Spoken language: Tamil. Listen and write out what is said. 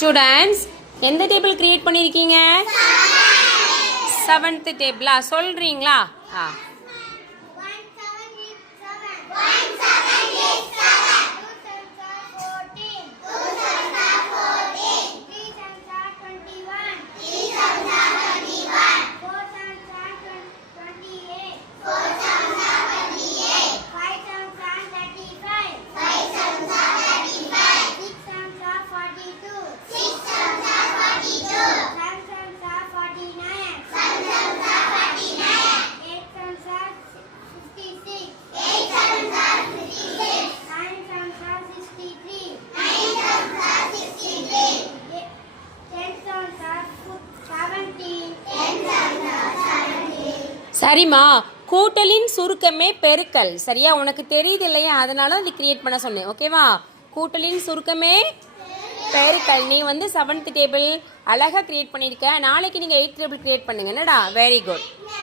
ஸ்டூடெண்ட்ஸ் எந்த டேபிள் கிரியேட் பண்ணியிருக்கீங்க? 7th டேபிளா சொல்றீங்களா? சரிம்மா, கூட்டலின் சுருக்கமே பெருக்கல். சரியா? உனக்கு தெரியுது இல்லையா? அதனால அது கிரியேட் பண்ண சொன்னேன். ஓகேவா? கூட்டலின் சுருக்கமே பெருக்கல். நீ 7th டேபிள் அழகாக கிரியேட் பண்ணியிருக்க. நாளைக்கு நீங்கள் 8th டேபிள் கிரியேட் பண்ணுங்க. என்னடா? Very good.